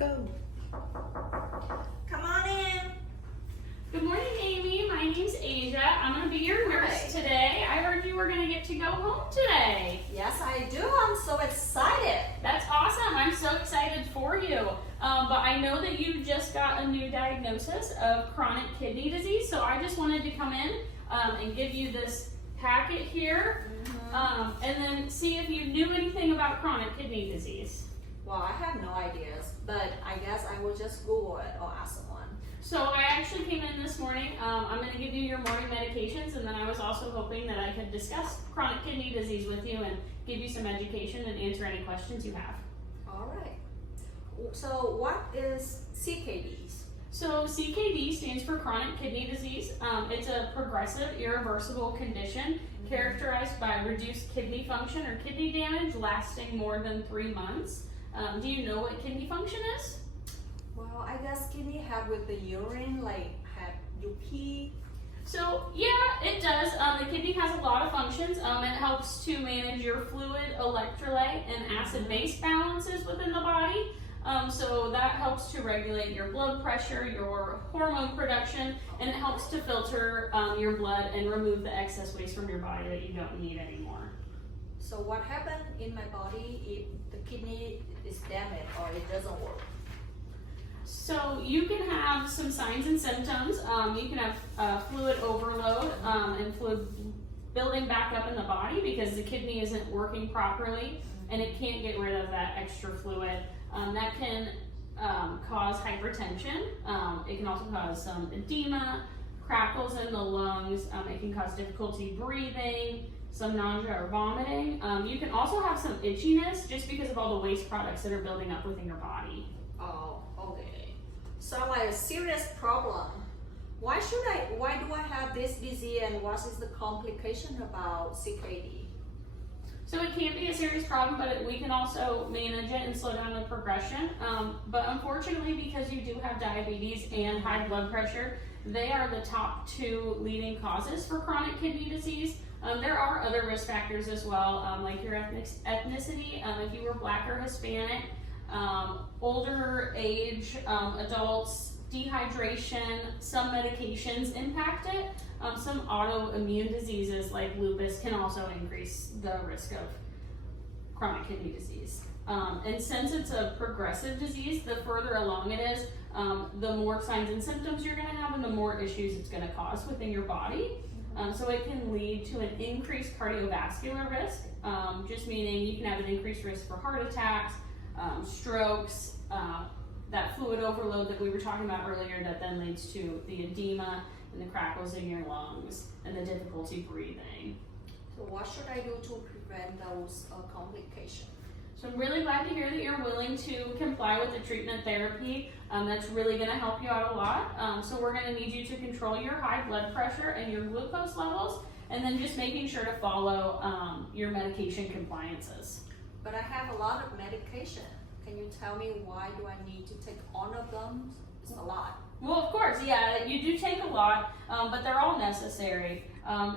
Go. Come on in. Good morning, Amy. My name's Asia. I'm going to be your nurse today. I heard you were going to get to go home today. Yes, I do. I'm so excited. That's awesome. I'm so excited for you. But I know that you just got a new diagnosis of chronic kidney disease, so I just wanted to come in and give you this packet here and then see if you knew anything about chronic kidney disease. Well, I have no ideas, but I guess I will just Google it or ask someone. So I actually came in this morning. I'm going to give you your morning medications, and then I was also hoping that I could discuss chronic kidney disease with you and give you some education and answer any questions you have. All right. So what is CKD? So CKD stands for chronic kidney disease. It's a progressive, irreversible condition characterized by reduced kidney function or kidney damage lasting more than 3 months. Do you know what kidney function is? Well, I guess kidney have with the urine, like have you pee? So yeah, it does. The kidney has a lot of functions. It helps to manage your fluid, electrolyte, and acid-base balances within the body. So that helps to regulate your blood pressure, your hormone production, and it helps to filter your blood and remove the excess waste from your body that you don't need anymore. So what happened in my body if the kidney is damaged or it doesn't work? So you can have some signs and symptoms. You can have fluid overload and fluid building back up in the body because the kidney isn't working properly and it can't get rid of that extra fluid. That can cause hypertension. It can also cause some edema, crackles in the lungs. It can cause difficulty breathing, some nausea or vomiting. You can also have some itchiness just because of all the waste products that are building up within your body. Oh, okay. Sound like a serious problem. Why do I have this disease and what is the complication about CKD? So it can be a serious problem, but we can also manage it and slow down the progression. But unfortunately, because you do have diabetes and high blood pressure, they are the top 2 leading causes for chronic kidney disease. There are other risk factors as well, like your ethnicity, if you were Black or Hispanic, older age, adults, dehydration, some medications impact it. Some autoimmune diseases like lupus can also increase the risk of chronic kidney disease. And since it's a progressive disease, the further along it is, the more signs and symptoms you're going to have and the more issues it's going to cause within your body. So it can lead to an increased cardiovascular risk, just meaning you can have an increased risk for heart attacks, strokes, that fluid overload that we were talking about earlier that then leads to the edema and the crackles in your lungs and the difficulty breathing. So what should I do to prevent those complications? So I'm really glad to hear that you're willing to comply with the treatment therapy. That's really going to help you out a lot. So we're going to need you to control your high blood pressure and your glucose levels, and then just making sure to follow your medication compliances. But I have a lot of medication. Can you tell me why do I need to take all of them? It's a lot. Well, of course, yeah, you do take a lot, but they're all necessary.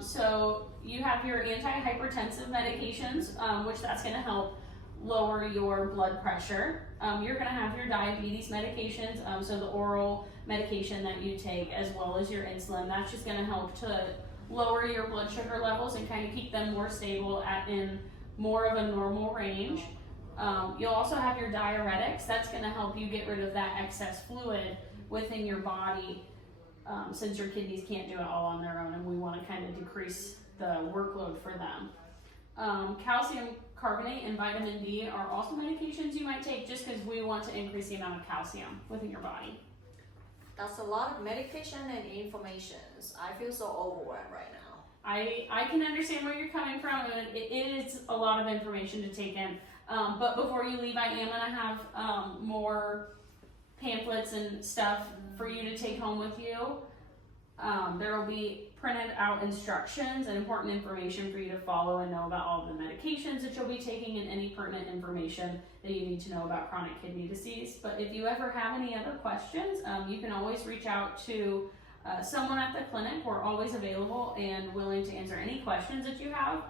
So you have your antihypertensive medications, which that's going to help lower your blood pressure. You're going to have your diabetes medications, so the oral medication that you take as well as your insulin. That's just going to help to lower your blood sugar levels and kind of keep them more stable in more of a normal range. You'll also have your diuretics. That's going to help you get rid of that excess fluid within your body since your kidneys can't do it all on their own, and we want to kind of decrease the workload for them. Calcium carbonate and vitamin D are also medications you might take just because we want to increase the amount of calcium within your body. That's a lot of medication and information. I feel so overwhelmed right now. I can understand where you're coming from, and it is a lot of information to take in. But before you leave, I am going to have more pamphlets and stuff for you to take home with you. There will be printed out instructions and important information for you to follow and know about all the medications that you'll be taking and any pertinent information that you need to know about chronic kidney disease. But if you ever have any other questions, you can always reach out to someone at the clinic. We're always available and willing to answer any questions that you have.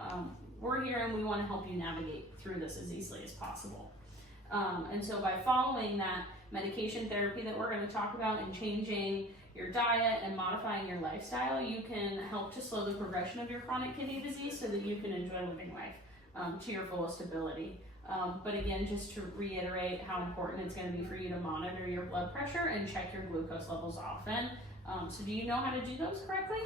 We're here and we want to help you navigate through this as easily as possible. And so by following that, medication therapy that we're going to talk about and changing your diet and modifying your lifestyle, you can help to slow the progression of your chronic kidney disease so that you can enjoy living life to your fullest ability. But again, just to reiterate how important it's going to be for you to monitor your blood pressure and check your glucose levels often. So do you know how to do those correctly?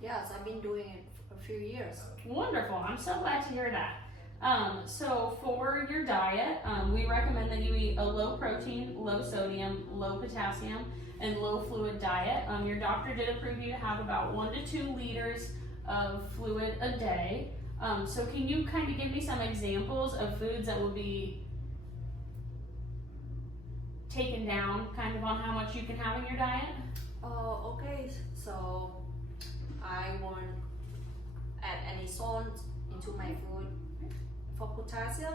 Yes, I've been doing it for a few years. Wonderful, I'm so glad to hear that. So for your diet, we recommend that you eat a low protein, low sodium, low potassium, and low fluid diet. Your doctor did approve you to have about 1 to 2 liters of fluid a day. So can you kind of give me some examples of foods that will be taken down kind of on how much you can have in your diet? Okay, so I won't add any salt into my food. For potassium,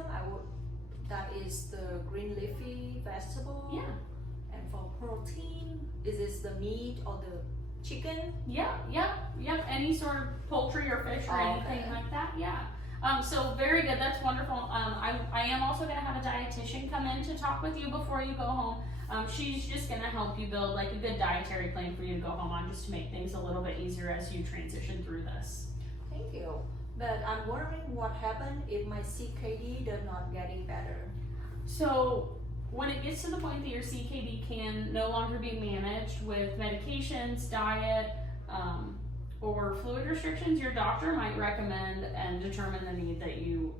that is the green leafy vegetable. Yeah. And for protein, is this the meat or the chicken? Yep. Any sort of poultry or fish or anything like that. Yeah. So very good. That's wonderful. I am also going to have a dietitian come in to talk with you before you go home. She's just going to help you build like a good dietary plan for you to go home on, just to make things a little bit easier as you transition through this. Thank you. But I'm wondering what happened if my CKD does not getting better. So when it gets to the point that your CKD can no longer be managed with medications, diet, or fluid restrictions, your doctor might recommend and determine the need that you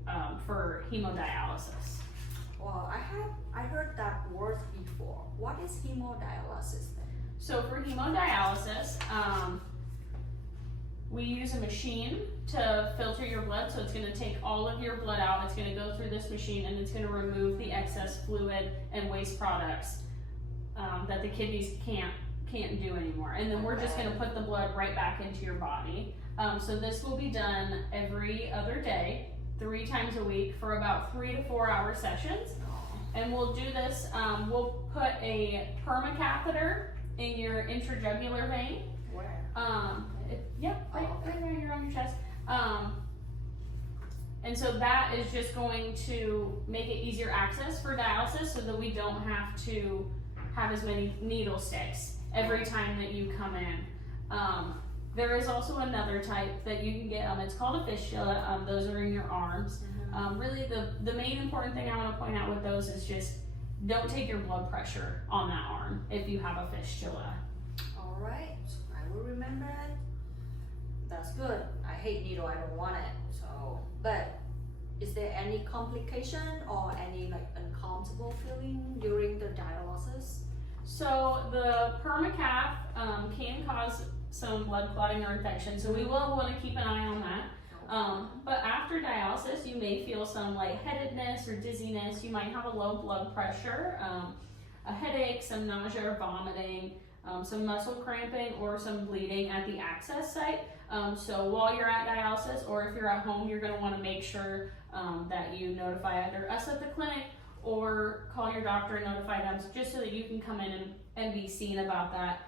for hemodialysis. Well, I heard that word before. What is hemodialysis then? So for hemodialysis, we use a machine to filter your blood. So it's going to take all of your blood out. It's going to go through this machine and it's going to remove the excess fluid and waste products that the kidneys can't do anymore. And then we're just going to put the blood right back into your body. So this will be done every other day, 3 times a week for about 3 to 4 hour sessions. And we'll do this, we'll put a permacatheter in your intrajugular vein. Where? Right here on your chest. And so that is just going to make it easier access for dialysis so that we don't have to have as many needle sticks every time that you come in. There is also another type that you can get, it's called a fistula. Those are in your arms. Really the main important thing I want to point out with those is just don't take your blood pressure on that arm if you have a fistula. All right, I will remember it. That's good. I hate needle, I don't want it. So, but is there any complication or any like uncomfortable feeling during the dialysis? So the permacath can cause some blood clotting or infection, so we will want to keep an eye on that. But after dialysis, you may feel some lightheadedness or dizziness. You might have a low blood pressure, a headache, some nausea or vomiting, some muscle cramping, or some bleeding at the access site. So while you're at dialysis, or if you're at home, you're going to want to make sure that you notify either us at the clinic or call your doctor and notify them, just so that you can come in and be seen about that.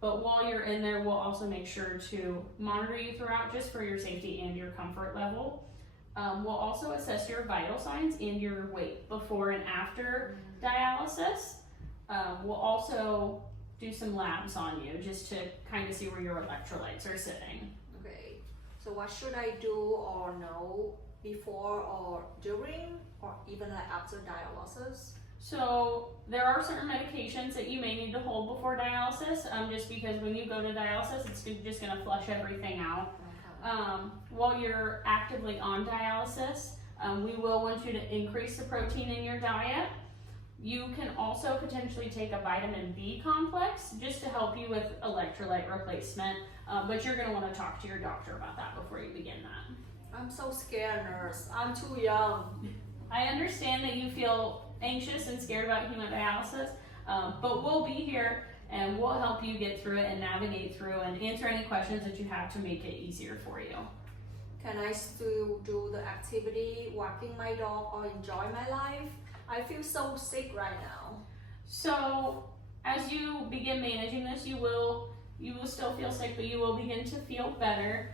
But while you're in there, we'll also make sure to monitor you throughout, just for your safety and your comfort level. We'll also assess your vital signs and your weight before and after dialysis. We'll also do some labs on you, just to kind of see where your electrolytes are sitting. Okay, so what should I do or know before or during or even like after dialysis? So there are certain medications that you may need to hold before dialysis, just because when you go to dialysis, it's just going to flush everything out. While you're actively on dialysis, we will want you to increase the protein in your diet. You can also potentially take a vitamin B complex just to help you with electrolyte replacement, but you're going to want to talk to your doctor about that before you begin that. I'm so scared, nurse. I'm too young. I understand that you feel anxious and scared about hemodialysis, but we'll be here and we'll help you get through it and navigate through and answer any questions that you have to make it easier for you. Can I still do the activity, walking my dog, or enjoy my life? I feel so sick right now. So as you begin managing this, you will still feel sick, but you will begin to feel better.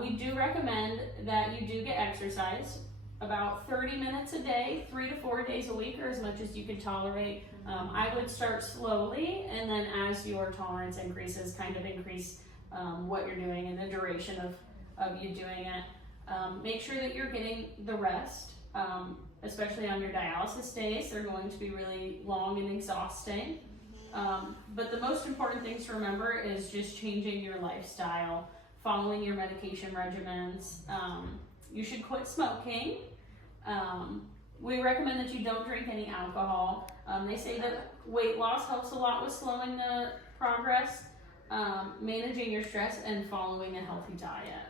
We do recommend that you do get exercise. about 30 minutes a day, 3 to 4 days a week, or as much as you can tolerate. I would start slowly, and then as your tolerance increases, kind of increase what you're doing and the duration of you doing it. Make sure that you're getting the rest, especially on your dialysis days. They're going to be really long and exhausting. But the most important things to remember is just changing your lifestyle, following your medication regimens. You should quit smoking. We recommend that you don't drink any alcohol. They say that weight loss helps a lot with slowing the progress, managing your stress, and following a healthy diet.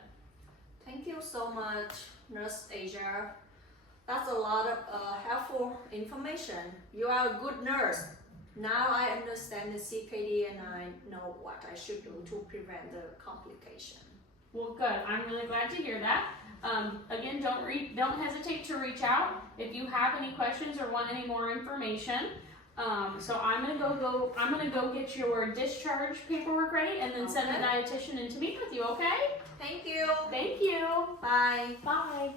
Thank you so much, Nurse Asia. That's a lot of helpful information. You are a good nurse. Now I understand the CKD and I know what I should do to prevent the complication. Well, good. I'm really glad to hear that. Again, don't hesitate to reach out if you have any questions or want any more information. So I'm gonna go get your discharge paperwork ready and then send the dietitian in to meet with you. Okay? Thank you. Thank you. Bye. Bye.